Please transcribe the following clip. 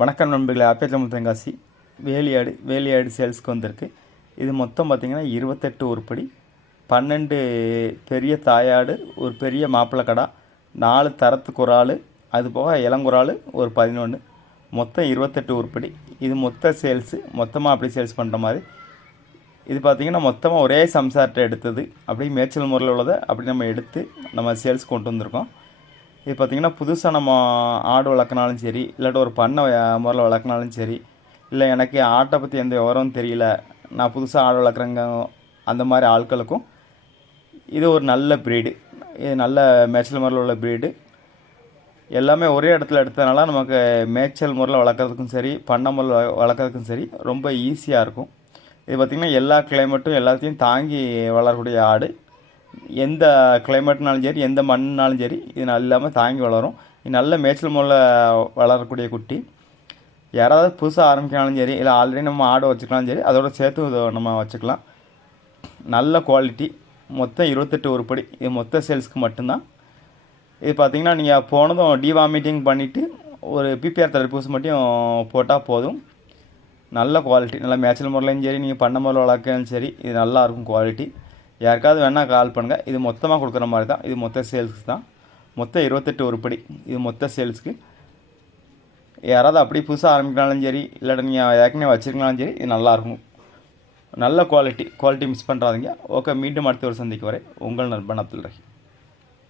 வணக்கம் நண்பர்களே ஆப்பேச்சம் தென்காசி வேலியாடு வேலியாடு சேல்ஸ்க்கு வந்திருக்கு. இது மொத்தம் பார்த்திங்கன்னா இருபத்தெட்டு உருப்படி பன்னெண்டு பெரிய தாயாடு ஒரு பெரிய மாப்பிள்ளை கடா நாலு தரத்து ஒரு அது போக இளங்குறால் ஒரு பதினொன்று மொத்தம் இருபத்தெட்டு உருப்படி. இது மொத்த சேல்ஸு மொத்தமாக அப்படி சேல்ஸ் பண்ணுற மாதிரி. இது பார்த்திங்கன்னா மொத்தமாக ஒரே சம்சார்ட்ட எடுத்தது. அப்படியே மேய்ச்சல் முறையில் உள்ளதை அப்படி நம்ம எடுத்து நம்ம சேல்ஸ் கொண்டு வந்திருக்கோம். இது பார்த்திங்கன்னா புதுசாக நம்ம ஆடு வளர்க்குனாலும் சரி இல்லாட்டி ஒரு பண்ணை முறையில் வளர்க்குனாலும் சரி இல்லை எனக்கு ஆட்டை பற்றி எந்த விவரமும் தெரியல நான் புதுசாக ஆடு வளர்க்குறேங்க அந்த மாதிரி ஆட்களுக்கும் இது ஒரு நல்ல ப்ரீடு இது நல்ல மேய்ச்சல் முறையில் உள்ள ப்ரீடு எல்லாமே ஒரே இடத்துல எடுத்ததுனால நமக்கு மேய்ச்சல் முறையில் வளர்க்குறதுக்கும் சரி பண்ணை முறையில் வளர்க்குறதுக்கும் சரி ரொம்ப ஈஸியாக இருக்கும். இது பார்த்திங்கன்னா எல்லா கிளைமேட்டும் எல்லாத்தையும் தாங்கி வளரக்கூடிய ஆடு. எந்த கிளைமேட்னாலும் சரி எந்த மண்ணுனாலும் சரி இது இல்லாமல் தாங்கி வளரும். இது நல்ல மேய்ச்சல் முறையில் வளரக்கூடிய குட்டி. யாராவது புதுசாக ஆரம்பிக்கனாலும் சரி இல்லை ஆல்ரெடி நம்ம ஆடு வச்சுக்கலாம் சரி அதோட சேர்த்து நம்ம வச்சுக்கலாம். நல்ல குவாலிட்டி மொத்தம் இருபத்தெட்டு உருப்படி. இது மொத்த சேல்ஸ்க்கு மட்டும்தான். இது பார்த்தீங்கன்னா நீங்கள் போனதும் டிவாமிட்டிங் பண்ணிவிட்டு ஒரு பிபிஆர் தடுப்பூசி மட்டும் போட்டால் போதும். நல்ல குவாலிட்டி நல்ல மேய்ச்சல் முறையிலையும் சரி நீங்கள் பண்ண முறையில் வளர்க்கணும் சரி இது நல்லாயிருக்கும் குவாலிட்டி யாருக்காவது வேணால் கால் பண்ணுங்கள் இது மொத்தமாக கொடுக்குற மாதிரி தான். இது மொத்த சேல்ஸ்க்கு தான். மொத்தம் இருபத்தெட்டு உருப்படி. இது மொத்த சேல்ஸ்க்கு யாராவது அப்படி புதுசாக ஆரம்பிக்கனாலும் சரி இல்லை நீங்கள் ஏற்கனவே வச்சுருக்கனாலும் சரி இது நல்லாயிருக்கும் நல்ல குவாலிட்டி குவாலிட்டி மிஸ் பண்ணுறாதீங்க ஓகே மீண்டும் அடுத்த ஒரு சந்திக்கு வரை உங்கள் நண்பன் அப்துல் ரஹீம்.